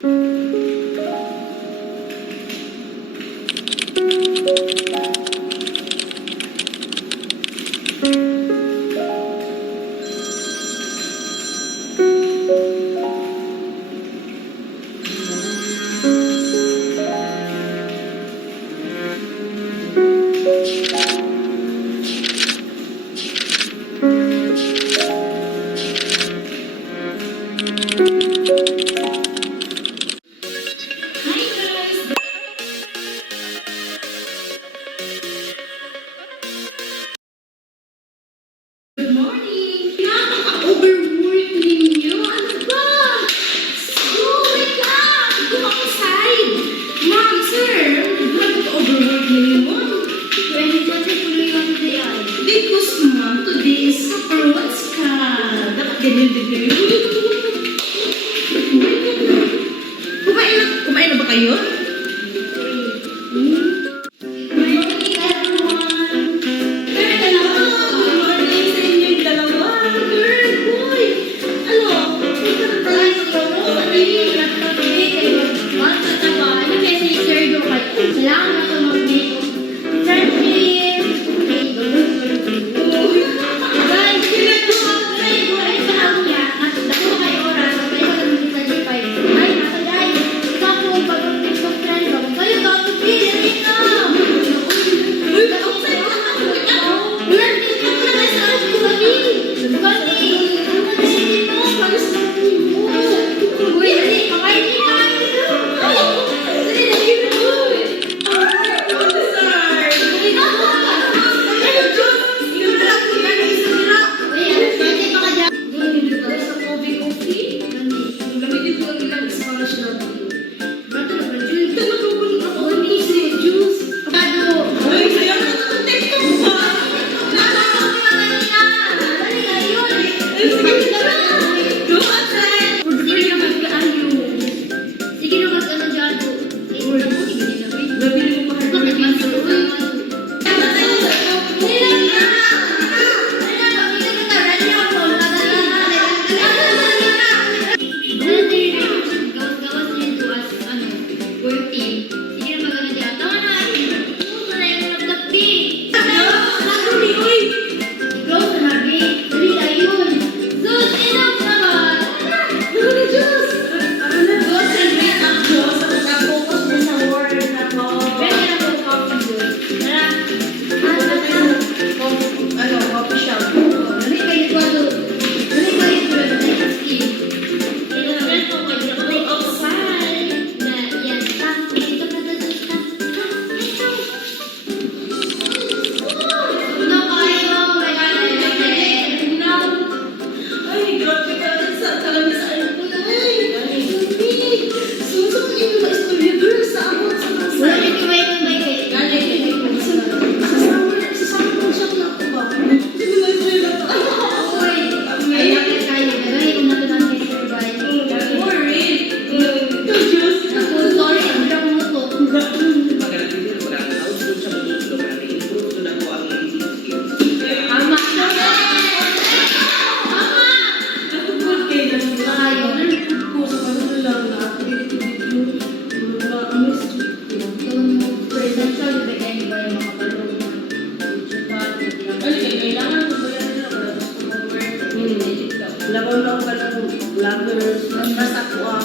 Good morning! Nakaka-overwork ninyo! Ano ba? Oh my God! Go outside! Ma'am, sir! Nakaka-overwork ninyo, ma'am. Pwede kasi tuloy kami diyan. Because, ma'am, today is supper. What's ka? Dapat ganyan din kayo. Kumain na ba kayo? Kailangan na ito mag-make friendship. Guys, guys, kahapon niya, nakuha kayo oras, kayo nag-35. Ay, nasa guys, ikaw po, pag-TikTok trend ko, kayo dapat bilhin na. Ulan, TikTok na guys, alas ko kami. Kami, ang kasi mo, palas na mo. Uy, ali, kakain niya. Labaw-labaw ka ng vloggers, mas ako